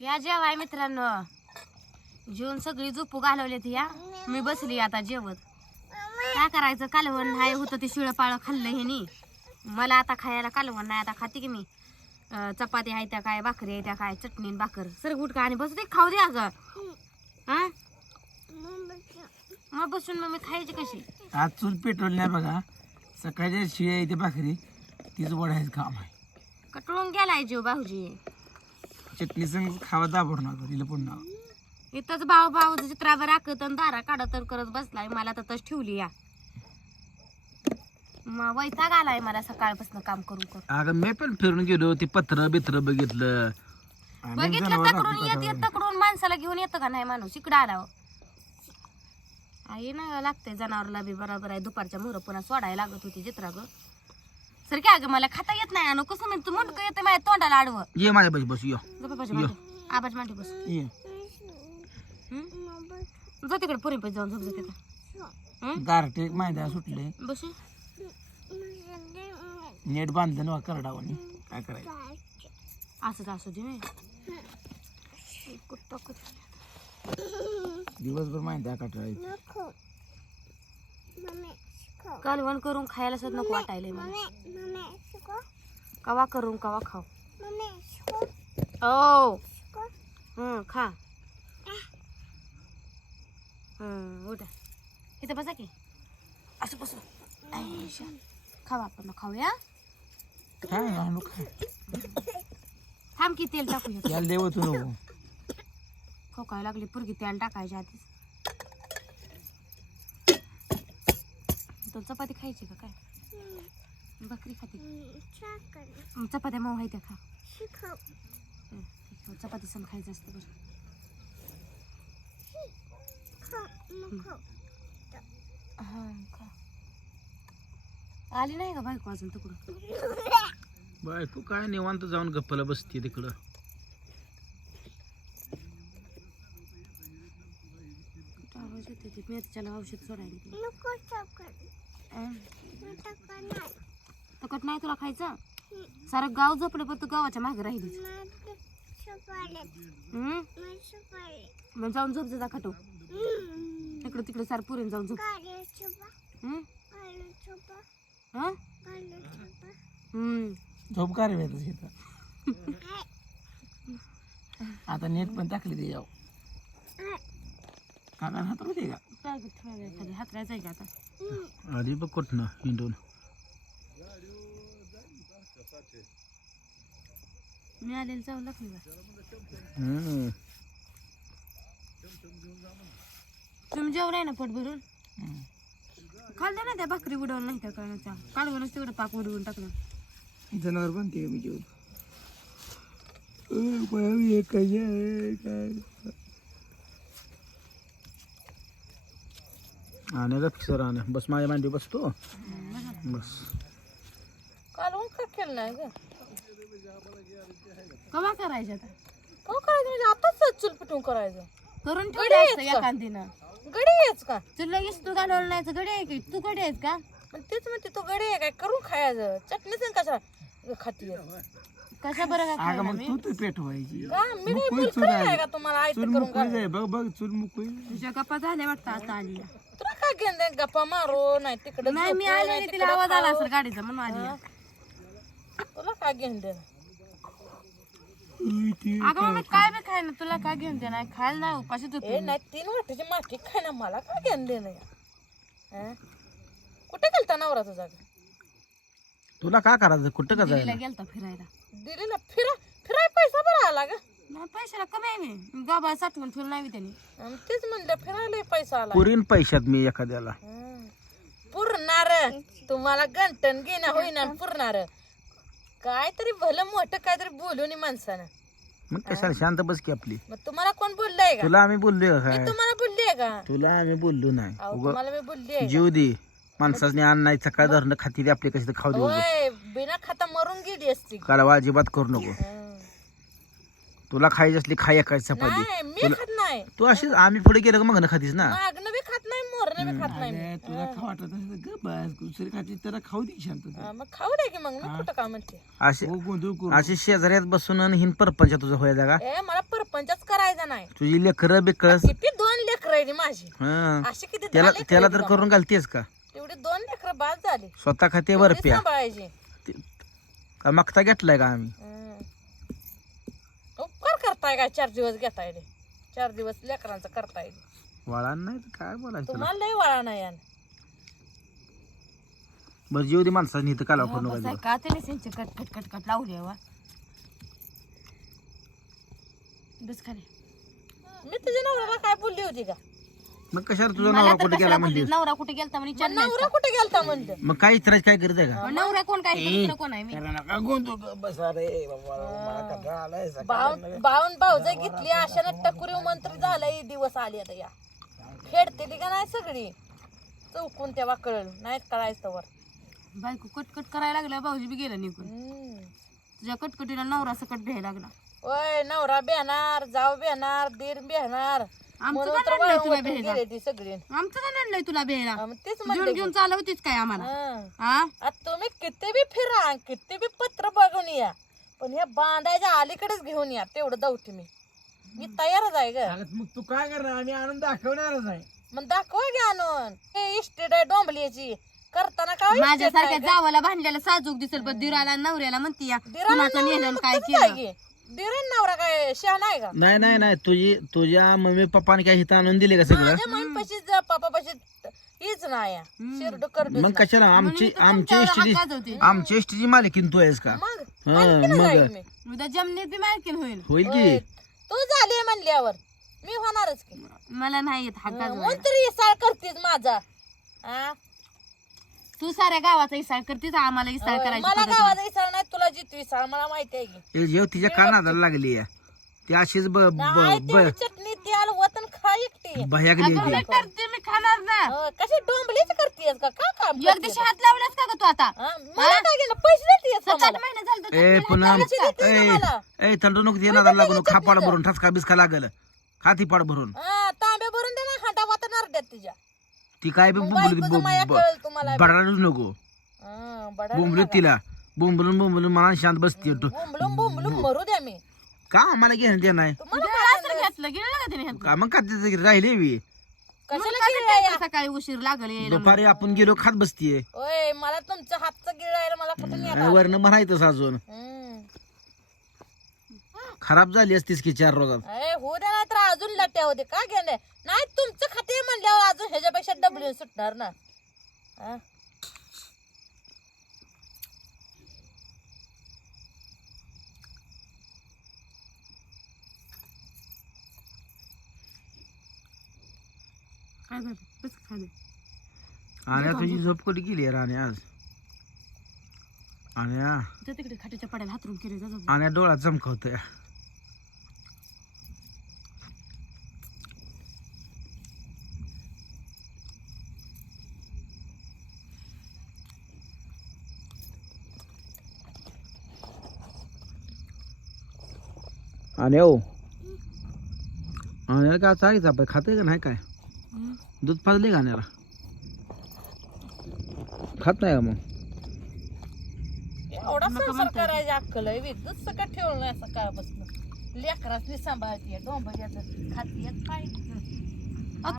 या जेवाय मित्रांनो. जेवण सगळी झोपू घालवलेत या. मी बसली आता जेवत. काय करायचं? कालवण हाय होतं ते शिळं पाळं खाल्लं हे नी मला आता खायला कालवण नाही आता खाते की मी. चपाती आहे त्या काय भाकरी आहे त्या काय चटणी भाकर. सर गुट का आणि बस ते खाऊ दे अगं. हा मग बसून मग मी खायची कशी? आज चूल पेट्रोल नाही बघा. सकाळच्या शिळ्या इथे भाकरी. तीच वडायचं काम आहे. कटळून गेलाय जीव भाऊजी. चटणी संग खावा दाबड नका तिला पुन्हा. इथंच भाऊ भाऊ चित्रावर राखत आणि दारा काढत आणि करत बसलाय. मला तर तच ठेवली या. मग वैताग आलाय मला सकाळपासून काम करून करून. अगं मी पण फिरून गेलो ते पत्र बित्र बघितलं. आणि बघितलं जनावर तकडून येत तकडून माणसाला घेऊन येतं का नाही माणूस? इकडं आला आई ना लागतंय जनावरला बी बरोबर आहे. दुपारच्या मोर पुन्हा सोडायला लागत होती चित्रा ग सर काय ग मला खाता येत नाही आणू कसं म्हणतो? मुंडकं येतं माझ्या तोंडाला आडवं. ये माझ्या बस बस यो. मांडी आबाज मांडी बस. ये. हम्म? जा तिकडे पुरी पैसे जाऊन झोप जा तिथं. हम्म? गारटे मैदा सुटले. बसू. नेट बांधलं ना करडावानी. काय करायचं? असंच असू दे कुठं कुठं? दिवसभर मैदा कटाळायचं. कालवण करून खायला सुद्धा नको वाटायलंय मला. कवा करून कवा खाऊ? ओ हं खा. हं उठा इथं बसा की. असं बसू. खावा आपण खाऊया? थांब की तेल टाकूया त्याला देवतो नको. खोकायला लागली? पुरगी तेल टाकायच्या आधीच. तो चपाती खायची का काय? भाकरी खाते. चपात्या मऊ आहे त्या खा? हं. चपाती सण खायचं असतं बरं. हा खा. आली नाही का बायको अजून तिकडून? बायको काय निवांत जाऊन गप्पाला बसते तिकडं. आवाज येते ते? मिरच्याला औषध सोडायला ते अं? तकट नाही तुला खायचं? सारं गाव झोपलं पण तू गावाच्या मागे हम्म? मग जाऊन झोप जा खाटो तिकडं तिकडं सार पुरेन जाऊन झोप हम्म? हं? हम्म. झोप का रे आता नेट पण टाकली ते याव काका हात होते का काय गं, ठेवायला एखादी हातरायचं आहे का आता आधी बघ कुठनं हिंडून मी आलेली जाऊन लागली. तुम्ही आहे ना पोट भरून. खाल्लं ना त्या भाकरी उडवून नाही त्या. कळण्याच्या काढूनच तेवढं पाक उडवून टाकलं. जनावर पण ते मी जेवतो काय आणि गप सर आणि. बस माझ्या मांडी बसतो बस. कालवून का केलं नाही ग. कवा करायचं आता? का करायचं? म्हणजे आताच चूल पिटून करायचं. करून ठेवलं असतं एखादीनं गडी आहेच का? तुला लगेच तू घालवलं नाही तर गडी आहे की? तू गडी आहेस का? पण तेच म्हणते तू गडी आहे काय? करून खायचं चटणी संग कशा खाती कशा बरं का अगं खायला मग मी? तू तर पेटवायची का? मी नाही मुकुळी चूल बोलत आहे. का तुम्हाला? आयत चूल करून मुकुळी आहे. बघ बघ चूल मुकुळी तुझ्या गप्पा झाल्या वाटतं आता आली तुला काय घेऊन दे गप्पा मारो नाही तिकडे नाही मी आलेली तिला आवाज आला असेल गाडीचा म्हणून आली तुला काय घेऊन दे अगं मग मी काय बी खाय ना तुला काय घेऊन दे नाही खायला नाही उपाशी तू ए नाही तीन वाटाची माठी खाय ना मला काय घेऊन दे नाही कुठे गेलता नवरा तुझा? तुला काय करायचं? कुठं का दिल्लीला जायला? गेलता फिरायला. दिलेला फिरा फिराय पैसा बरा आला ग. नाही पैशाला कमी आहे मी. गाबा साठवून ठेवून नाही त्यांनी. आणि तेच म्हणलं फिरायला पैसा आला. पुरीन पैशात मी एखाद्याला. हं. पुरणार. तुम्हाला गंटन घेणं होईना पुरणार. काहीतरी भलं मोठं काहीतरी बोलून माणसानं. मग कशाला शांत बस की आपली? मग तुम्हाला कोण बोललंय का? तुला आम्ही बोललोय मी काय? तुम्हाला बोलली का? तुला आम्ही बोललो नाही. अहो उग तुम्हाला मी जीव दे. माणसाने अन्न नाही सकाळ धरणं खाती रे आपले कशी तर खाऊ दे. होय बिना खाता मरून गेली असती. कालवा अजिबात करू नको. हं. तुला खायची असली खाय काय चपाती. नाही मी खात नाही. तू अशी आम्ही पुढे गेलं का मग खातीस ना? मागणं बी खात नाही मी. अरे, तुला खा वाटत असेल तर गप बस दुसरी खाती त्याला खाऊ दे शांत. हं, मग खाऊ दे की मग मी कुठं का म्हणते असे हो गोंधळ करू. अशी शेजाऱ्यात बसून आणि हिन परपंच तुझं होया जागा? ए मला पर परपंचच करायचा नाही. तुझी लेकरं बिकळस किती दोन लेकर आहे माझी. हा. अशी किती दहा त्याला लेकरं त्याला आहेत तर का? करून घालतेस का? तेवढी दोन लेकर बाद झाली. स्वतः खाते तेवढी बरप्या सांभाळायची. का मागता घेतलाय का आम्ही? हं. उपकार करताय काय चार दिवस घेताय रे. चार दिवस लेकरांचं करताय वळण नाही तर काय बोलायचं तुला? तुम्हाला लय वाळा नाही यान. बरं जीव दे माणसाने इथं काला करू नका का त्याने त्यांचे कट कट कट कट लावले वा? बस खाली. मी तुझ्या नवऱ्याला काय बोलली होती का? मग कशाला तुझा मला नवरा तर कुठे कशाला गेला बोलली? म्हणजे नवरा कुठे गेलता म्हणे? नवरा कुठे गेलता म्हणलं? मग काय इतराच काय गरज आहे का? नवरा कोण काय? दुसरं कोण आहे? मी नका बसा रे बाबा मला कंटाळा आलाय बावून भाऊजाई घेतली अशानं टकुरी मंत्री झालाय दिवस आले आता या. खेळते का नाही सगळी? चौकून तेव्हा कळल. नाहीत कळायचं वर बायको कटकट करायला लागला भाऊजी बी गेला निघून. तुझ्या कटकटीला नवरा सकट भ्यायला लागला. ओय नवरा बेहणार जाव बेहणार दीर बेहणार आमचं म्हणून का तर नडलंय तुला वाळवंटात भ्यायला गेले ती सगळी. आमचं का नडलंय तुला भ्यायला हा, मग तेच घेऊन चालवतीच काय आम्हाला? हं. हा? आता तुम्ही किती बी फिरा किती बी पत्र बघून या. पण ह्या बांधायच्या अलीकडेच घेऊन या तेवढं दौठी मी. मी तयारच आहे ग. अगं, मग तू काय करणार? आम्ही आणून दाखवणारच आहे. मग दाखवा घ्या आणून. हे इस्टेट आहे डोंबलीची. करताना काय इस्टेट माझ्यासारख्या ग? जावाला भांडल्याला साजूक दिसेल पण दिराला नवऱ्याला म्हणती या दिराला कुणाचं नेलं काय आहे केलं? नवरा काय शहाणा आहे का? नाही नाही नाही. तुझी तुझ्या मम्मी पप्पाने काय इथं आणून दिले का सगळं? माझ्या माईपाशी पापा पाशी हीच नाही. शिरड करड मग कशाला? आमची आमची एसटीची हात. आमची एसटीची मालकीन तू आहेस का? मग हा, मग. मी. उद्या जमनीत बी मालकीन होईल. होईल. की? तू झाली म्हणल्यावर मी होणारच की मला नाही येत हात गाजवायला. म्हणून तरी इसाळ करतीस माझा हा? तू साऱ्या गावाचा इसाळ करतीस आम्हाला इसाळ. करायची मला पद्धत नाही. गावाचा इसाळ नाही तुला जितू इसाळ मला माहिती आहे की हे जेव तिच्या कानाला लागली आहे. ती अशीच ब नाही ब- तेवढी ब- चटणी त्याल वतन खा एकटी भयागली अगं. करते मी खाणार ना हं, कशी डोंबलीच करतीयस का का काम एक करतीयस? दिवशी हात लावलास का ग तू आता हं, मला काय गेलं पैसे देतीयस का सात आठ मला? महिने झाले तर ए जमिनीला पुन्हा हात लावलास का? देते ना मला. ए थंड नको ते नादाला लागू नको खापाड भरून ठसका बिस्का लागल. खाती पाड भरून. हं, तांब्या भरून दे ना हांडा वाता नारड्यात तुझ्या ती काय बी बोंबली. बडाडूच नको. हं, बोंबलत तिला. बोंबलून बोंबलून मला शांत बसते तू बुंबलून बुंबलून मरू द्या मी. का आम्हाला घेणं ते नाही? का तिने ह्यातलं? का मग का तिथे राहिले मी सकाळी उशीर लागल दुपारी आपण गेलो खात बसतीये. ओय मला तुमचं हातचं गिळायला मला कुठून वरनं म्हणायचं अजून. हं. खराब झाली असतीस की चार रोजात? अरे हो द्या तर अजून लट्या होते का गेले नाही तुमचं खाते म्हणल्यावर अजून ह्याच्यापेक्षा डबल सुटणार ना. हं? काय झालं बस खाली आणि तुझी झोप कधी गेली राणे आज? आणि तिकडे खाटीच्या पड्याला हातरून केले जा जा. आणि डोळा चमकवतोय. आणि ओ आणि काय चाळीच आपण खाते का नाही काय? दूध पाजले का न्याला खात नाही का मग? एवढा संसार करायची अक्कल आहे बी. दुसरं का ठेवलं नाही सकाळपासून लेकरासनी सांभाळतीये डोंबऱ्याचं खातीये काय?